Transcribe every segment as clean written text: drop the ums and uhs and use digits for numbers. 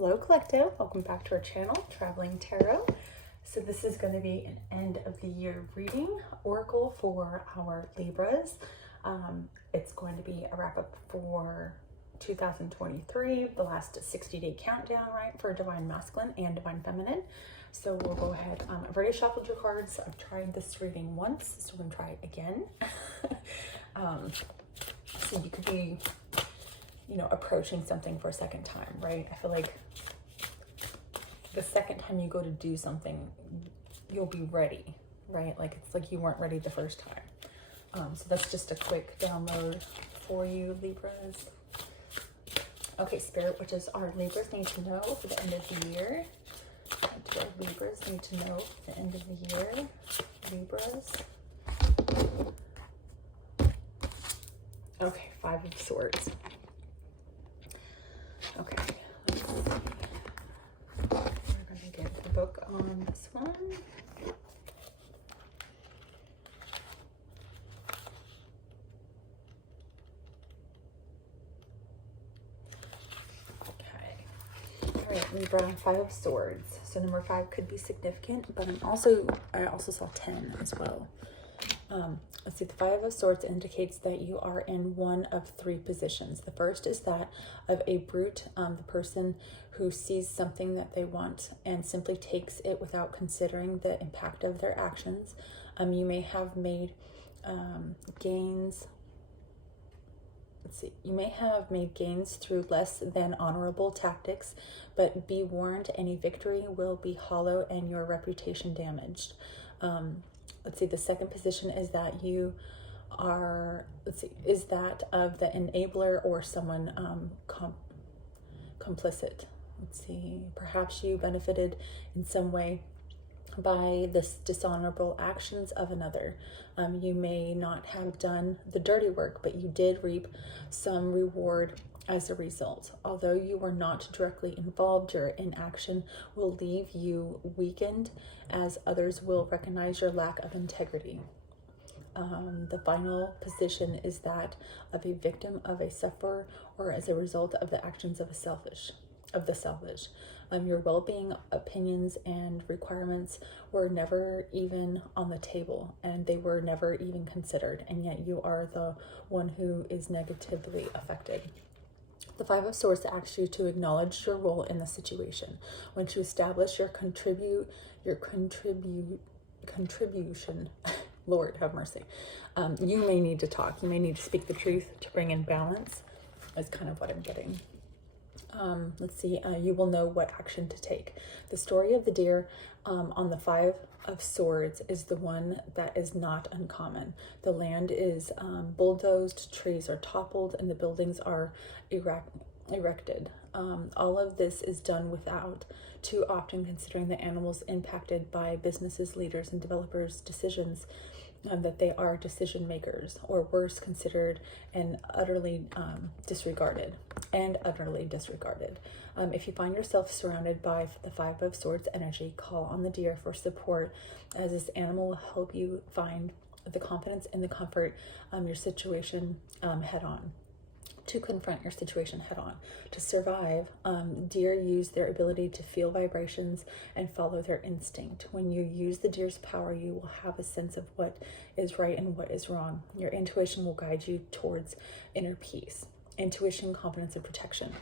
Hello Collective, welcome back to our channel, Traveling Tarot. So this is going to be an end of the year reading oracle for our Libras. It's going to be a wrap up for 2023, the last 60-day countdown, right, for Divine Masculine and Divine Feminine. So we'll go ahead. I've already shuffled your cards. I've tried this reading once, so we're going to try it again. So you could be, you know, approaching something for a second time, right? I feel like the second time you go to do something, you'll be ready, right? Like it's like you weren't ready the first time. So that's just a quick download for you, Libras. Okay, Spirit, which is our Libras need to know for the end of the year. What do our Libras need to know for the end of the year? Libras. Okay, Five of Swords. Okay, let's see. We're going to get the book on this one. Okay. All right, Libra, Five of Swords. So number 5 could be significant, but I also saw 10 as well. Let's see, the Five of Swords indicates that you are in one of 3 positions. The first is that of a brute, the person who sees something that they want and simply takes it without considering the impact of their actions. You may have made gains. Let's see, you may have made gains through less than honorable tactics, but be warned, any victory will be hollow and your reputation damaged. Let's see, the second position is that you are, is that of the enabler or someone complicit. Let's see, perhaps you benefited in some way by the dishonorable actions of another. You may not have done the dirty work, but you did reap some reward as a result. Although you were not directly involved, your inaction will leave you weakened, as others will recognize your lack of integrity. The final position is that of a victim of a sufferer, or as a result of the actions of the selfish. Your well-being, opinions, and requirements were never even on the table, and they were never even considered, and yet you are the one who is negatively affected. The Five of Swords asks you to acknowledge your role in the situation. Once you establish your contribution, Lord have mercy, you may need to talk. You may need to speak the truth to bring in balance. That's kind of what I'm getting. Let's see, you will know what action to take. The story of the deer on the Five of Swords is the one that is not uncommon. The land is bulldozed, trees are toppled, and the buildings are erected. All of this is done without too often considering the animals impacted by businesses, leaders, and developers' decisions, that they are decision makers, or worse, considered and utterly disregarded. If you find yourself surrounded by the Five of Swords energy, call on the deer for support, as this animal will help you find the confidence and the comfort your situation head on. To confront your situation head on. To survive, deer use their ability to feel vibrations and follow their instinct. When you use the deer's power, you will have a sense of what is right and what is wrong. Your intuition will guide you towards inner peace. Intuition, confidence, and protection.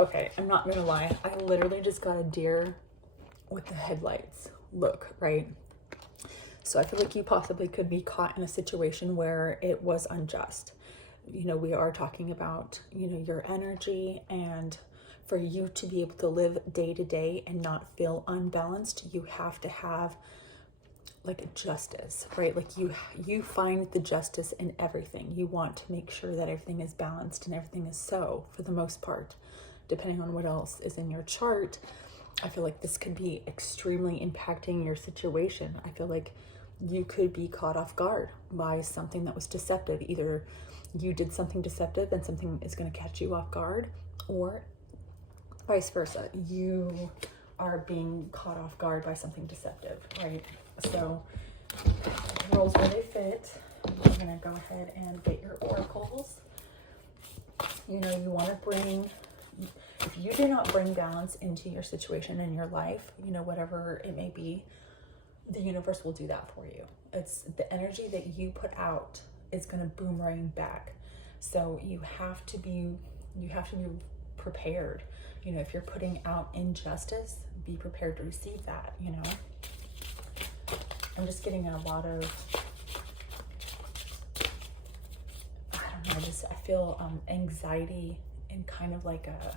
Okay, I'm not gonna lie. I literally just got a deer with the headlights look, right? So I feel like you possibly could be caught in a situation where it was unjust. You know, we are talking about, you know, your energy, and for you to be able to live day to day and not feel unbalanced, you have to have like a justice, right? Like you find the justice in everything. You want to make sure that everything is balanced and everything is so, for the most part, depending on what else is in your chart. I feel like this could be extremely impacting your situation. I feel like you could be caught off guard by something that was deceptive. Either you did something deceptive and something is going to catch you off guard, or vice versa. You are being caught off guard by something deceptive, right? So roles where they fit. I'm going to go ahead and get your oracles. You know, you want to bring, if if you do not bring balance into your situation in your life, you know, whatever it may be, the universe will do that for you. It's the energy that you put out is going to boomerang back. So you have to be prepared. You know, if you're putting out injustice, be prepared to receive that, you know. I'm just getting a lot of, I don't know, I feel anxiety and kind of like a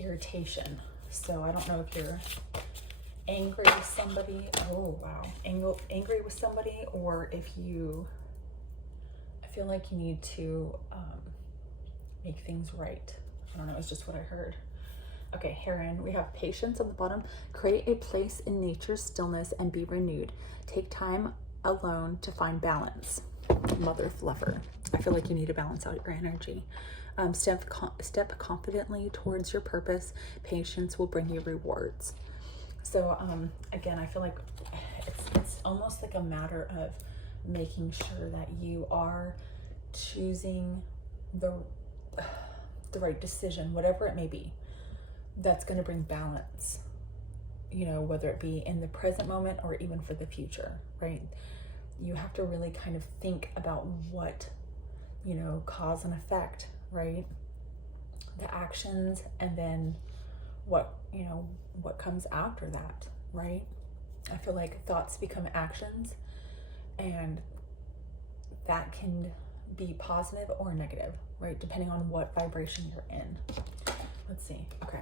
irritation. So I don't know if you're angry with somebody. Oh, wow. Angry with somebody, or if you, I feel like you need to make things right. I don't know, it's just what I heard. Okay, Heron, we have patience on the bottom. Create a place in nature's stillness and be renewed. Take time alone to find balance. Mother Fluffer. I feel like you need to balance out your energy. Step confidently towards your purpose. Patience will bring you rewards. So again, I feel like it's almost like a matter of making sure that you are choosing the right decision, whatever it may be, that's going to bring balance, you know, whether it be in the present moment or even for the future, right? You have to really kind of think about what, you know, cause and effect, right? The actions, and then what, you know, what comes after that, right? I feel like thoughts become actions, and that can be positive or negative, right? Depending on what vibration you're in. Let's see. Okay.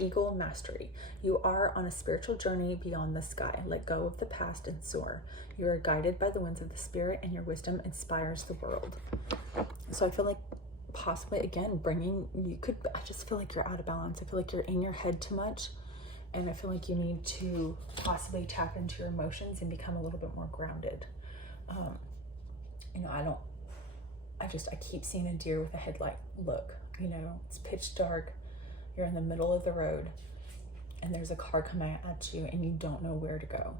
Eagle Mastery. You are on a spiritual journey beyond the sky. Let go of the past and soar. You are guided by the winds of the spirit, and your wisdom inspires the world. So I feel like possibly, again, I just feel like you're out of balance. I feel like you're in your head too much, and I feel like you need to possibly tap into your emotions and become a little bit more grounded. You know, I keep seeing a deer with a headlight. Look, you know, it's pitch dark. You're in the middle of the road, and there's a car coming at you, and you don't know where to go.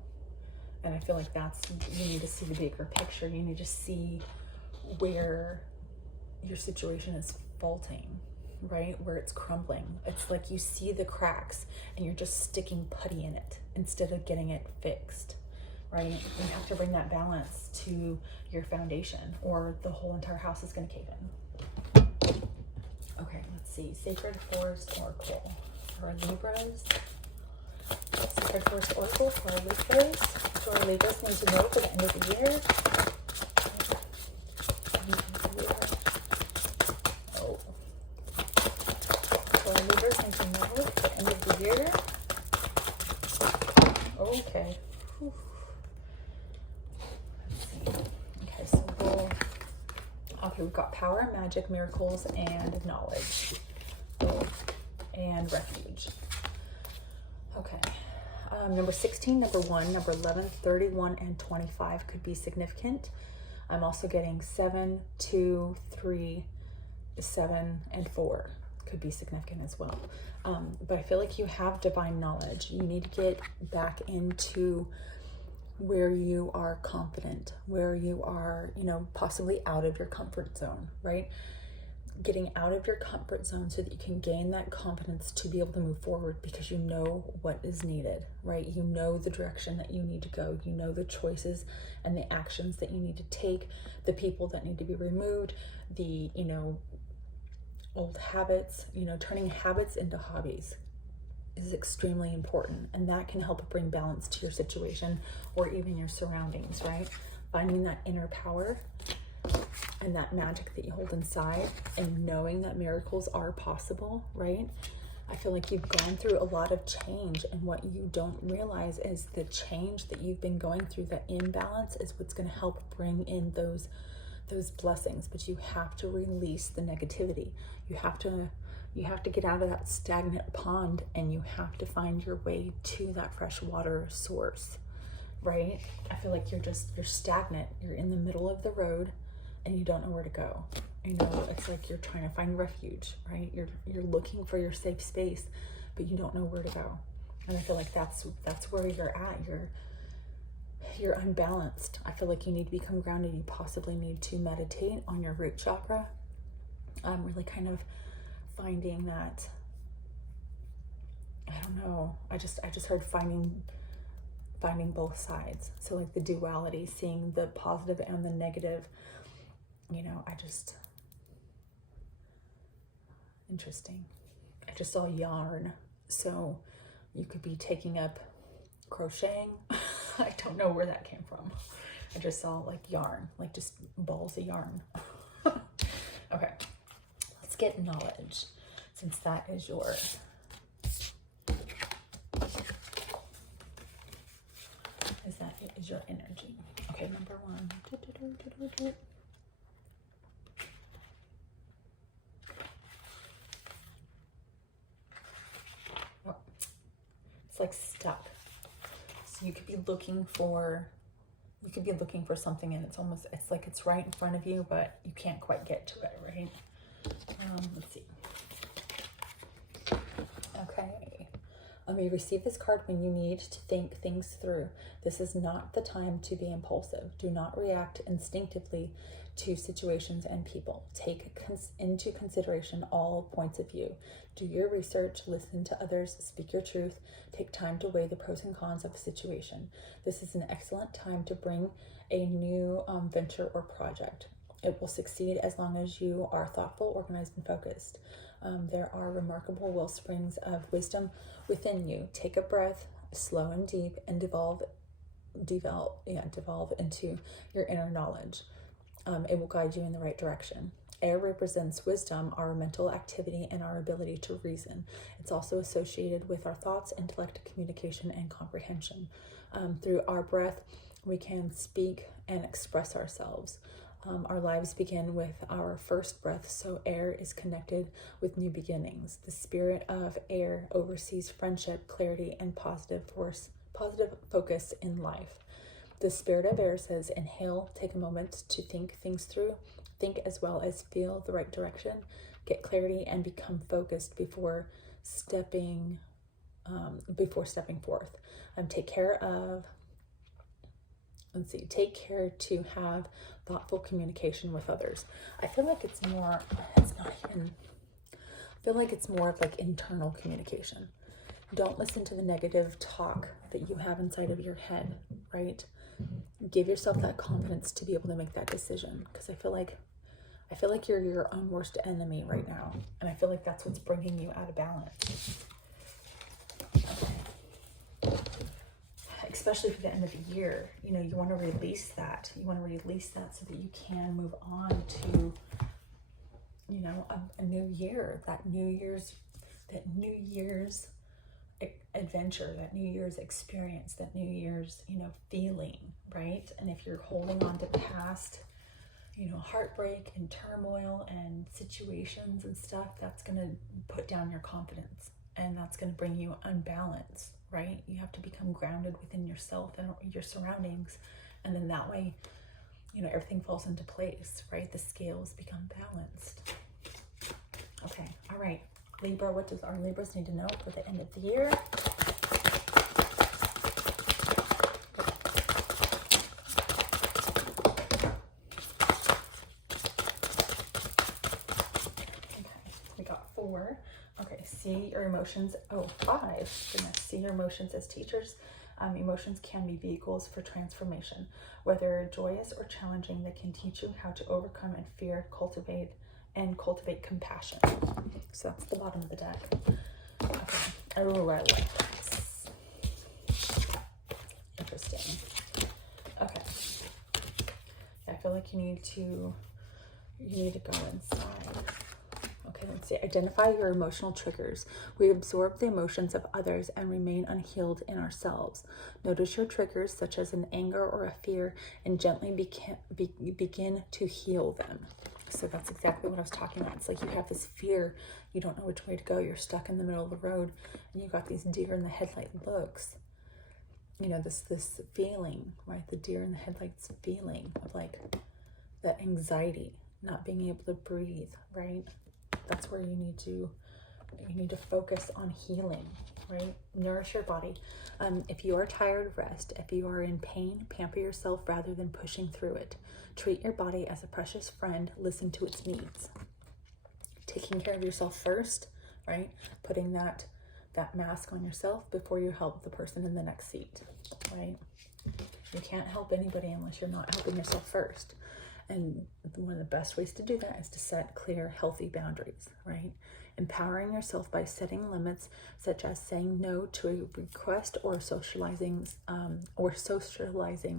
And I feel like you need to see the bigger picture. You need to see where your situation is faulting, right? Where it's crumbling. It's like you see the cracks, and you're just sticking putty in it instead of getting it fixed, right? You have to bring that balance to your foundation, or the whole entire house is going to cave in. Okay, let's see. Sacred Forest Oracle for our Libras. Sacred Forest Oracle for our Libras. So our Libras need to know for the end of the year. Oh. So our Libras need to know for the end of the year. Okay. Whew. Let's see. Okay, so we've got power, magic, miracles, and knowledge, and refuge. Okay. Number 16, number 1, number 11, 31, and 25 could be significant. I'm also getting 7, 2, 3, 7, and 4 could be significant as well. But I feel like you have divine knowledge. You need to get back into where you are confident, where you are, you know, possibly out of your comfort zone, right? Getting out of your comfort zone so that you can gain that confidence to be able to move forward, because you know what is needed, right? You know the direction that you need to go. You know the choices and the actions that you need to take, the people that need to be removed, the, you know, old habits, you know, turning habits into hobbies is extremely important, and that can help bring balance to your situation or even your surroundings, right? Finding that inner power and that magic that you hold inside, and knowing that miracles are possible, right? I feel like you've gone through a lot of change, and what you don't realize is the change that you've been going through, that imbalance, is what's going to help bring in those blessings. But you have to release the negativity. You have to get out of that stagnant pond, and you have to find your way to that fresh water source, right? I feel like you're stagnant. You're in the middle of the road and you don't know where to go. You know, it's like you're trying to find refuge, right? You're looking for your safe space, but you don't know where to go. And I feel like that's where you're at. You're unbalanced. I feel like you need to become grounded. You possibly need to meditate on your root chakra, really kind of finding that, I don't know, I just heard finding both sides. So like the duality, seeing the positive and the negative, you know, interesting. I just saw yarn. So you could be taking up crocheting. I don't know where that came from. I just saw like yarn, like just balls of yarn. Okay, let's get knowledge, since that is your your energy. Okay, number one. Oh, it's like stuck. So you could be looking for something, and it's like it's right in front of you, but you can't quite get to it, right? Let's see. Okay. You receive this card when you need to think things through. This is not the time to be impulsive. Do not react instinctively to situations and people. Take into consideration all points of view. Do your research, listen to others, speak your truth. Take time to weigh the pros and cons of a situation. This is an excellent time to bring a new venture or project. It will succeed as long as you are thoughtful, organized, and focused. There are remarkable well springs of wisdom within you. Take a breath, slow and deep, and devolve into your inner knowledge. It will guide you in the right direction. Air represents wisdom, our mental activity, and our ability to reason. It's also associated with our thoughts, intellect, communication, and comprehension. Through our breath, we can speak and express ourselves. Our lives begin with our first breath, so air is connected with new beginnings. The spirit of air oversees friendship, clarity, and positive focus in life. The spirit of air says, inhale, take a moment to think things through, think as well as feel the right direction, get clarity, and become focused before stepping forth. Take care to have thoughtful communication with others. I feel like it's more of like internal communication. Don't listen to the negative talk that you have inside of your head, right? Give yourself that confidence to be able to make that decision, because I feel like you're your own worst enemy right now, and I feel like that's what's bringing you out of balance. Okay. Especially for the end of the year, you know, you want to release that. You want to release that so that you can move on to, you know, a new year, that New Year's adventure, that New Year's experience, that New Year's, you know, feeling, right? And if you're holding on to past, you know, heartbreak and turmoil and situations and stuff, that's going to put down your confidence, and that's going to bring you unbalance, right? You have to become grounded within yourself and your surroundings, and then that way, you know, everything falls into place, right? The scales become balanced. Okay, all right. Libra, what does our Libras need to know for the end of the year? See your emotions. Oh, 5. Goodness. See your emotions as teachers. Emotions can be vehicles for transformation. Whether joyous or challenging, they can teach you how to overcome and fear, cultivate compassion. So that's the bottom of the deck. Okay. Oh, I like this. Interesting. Okay. I feel like you need to go inside. Okay, let's see. Identify your emotional triggers. We absorb the emotions of others and remain unhealed in ourselves. Notice your triggers, such as an anger or a fear, and gently begin to heal them. So that's exactly what I was talking about. It's like you have this fear. You don't know which way to go. You're stuck in the middle of the road, and you got these deer in the headlight looks. You know, this feeling, right? The deer in the headlights feeling of like that anxiety, not being able to breathe, right? That's where you need to focus on healing, right? Nourish your body. If you are tired, rest. If you are in pain, pamper yourself rather than pushing through it. Treat your body as a precious friend. Listen to its needs. taking care of yourself first, right? Putting that mask on yourself before you help the person in the next seat, right? You can't help anybody unless you're not helping yourself first. And one of the best ways to do that is to set clear, healthy boundaries, right? Empowering yourself by setting limits, such as saying no to a request or socializing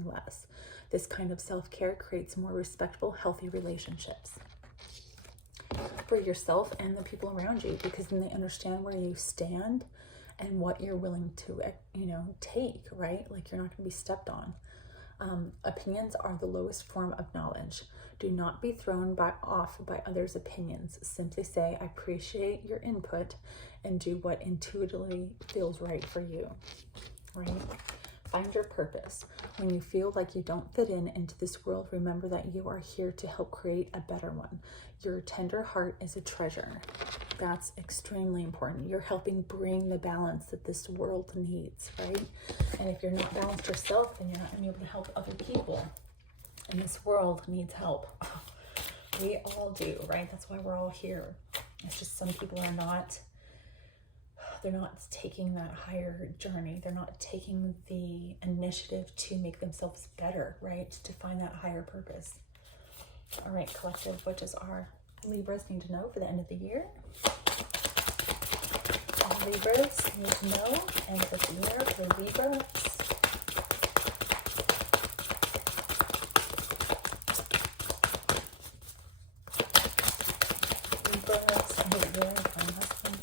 less. This kind of self-care creates more respectful, healthy relationships for yourself and the people around you, because then they understand where you stand and what you're willing to, take, right? Like, you're not going to be stepped on. Opinions are the lowest form of knowledge. Do not be thrown off by others' opinions. Simply say, I appreciate your input, and do what intuitively feels right for you, right? Find your purpose. When you feel like you don't fit into this world, remember that you are here to help create a better one. Your tender heart is a treasure. That's extremely important. You're helping bring the balance that this world needs, right? And if you're not balanced yourself, then you're not going to be able to help other people. And this world needs help. We all do, right? That's why we're all here. It's just some people are not, they're not taking that higher journey. They're not taking the initiative to make themselves better, right? To find that higher purpose. All right, collective, what does our Libras need to know for the end of the year? All Libras need to know end of the year for Libras. Libras, end of the year for my husband.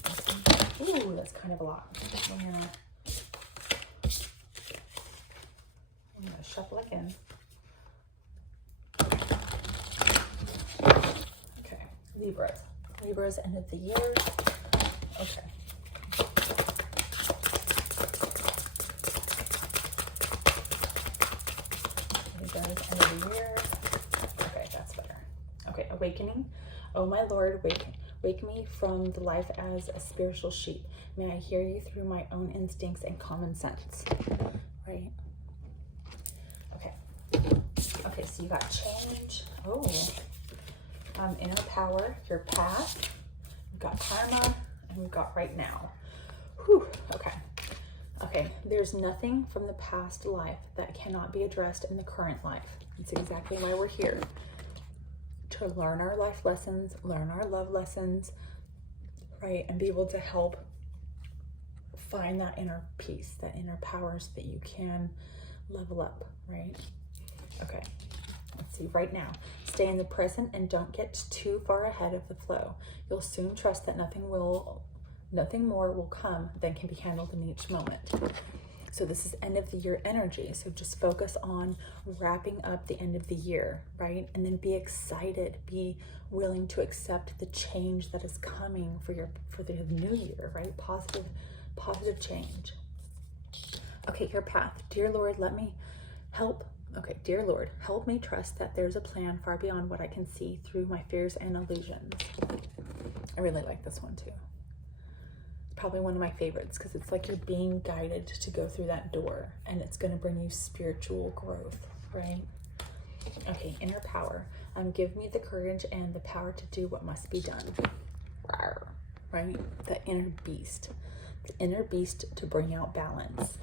Ooh, that's kind of a lot. I'm gonna shuffle again. Libras, end of the year. Okay. Libras, end of the year. Okay, that's better. Okay, awakening. Oh my Lord, wake me from the life as a spiritual sheep. May I hear you through my own instincts and common sense. Right? Okay. Okay, so you got change. Oh. Inner power, your path. We've got karma, and we've got right now. Whew, okay. Okay, there's nothing from the past life that cannot be addressed in the current life. That's exactly why we're here. To learn our life lessons, learn our love lessons, right? And be able to help find that inner peace, that inner power, so that you can level up, right? Okay. Let's see, right now, stay in the present and don't get too far ahead of the flow. You'll soon trust that nothing more will come than can be handled in each moment. So this is end of the year energy. So just focus on wrapping up the end of the year, right? And then be excited, be willing to accept the change that is coming for the new year, right? Positive change. Okay, your path. Dear Lord, dear Lord, help me trust that there's a plan far beyond what I can see through my fears and illusions. I really like this one too. It's probably one of my favorites because it's like you're being guided to go through that door, and it's going to bring you spiritual growth, right? Okay, inner power. Give me the courage and the power to do what must be done. Rawr, right? The inner beast. The inner beast to bring out balance.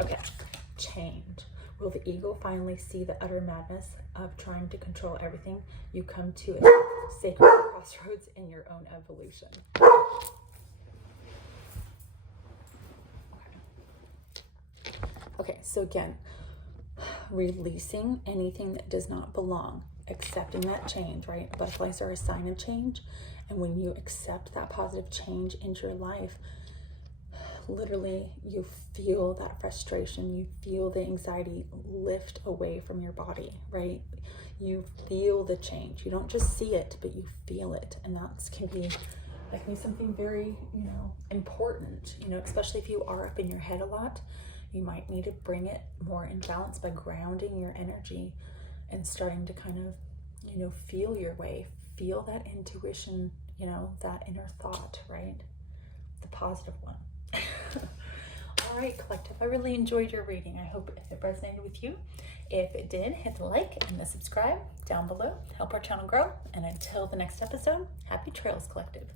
Okay, change. Will the ego finally see the utter madness of trying to control everything? You come to a sacred crossroads in your own evolution. Okay, so again, releasing anything that does not belong, accepting that change, right? Butterflies are a sign of change. And when you accept that positive change into your life, literally you feel that frustration, you feel the anxiety lift away from your body, right? You feel the change. You don't just see it, but you feel it. And that can be something very, important, especially if you are up in your head a lot. You might need to bring it more in balance by grounding your energy and starting to kind of, feel your way, feel that intuition, that inner thought, right? The positive one. All right, collective, I really enjoyed your reading. I hope it resonated with you. If it did, hit the like and the subscribe down below. Help our channel grow. And until the next episode, happy trails, collective.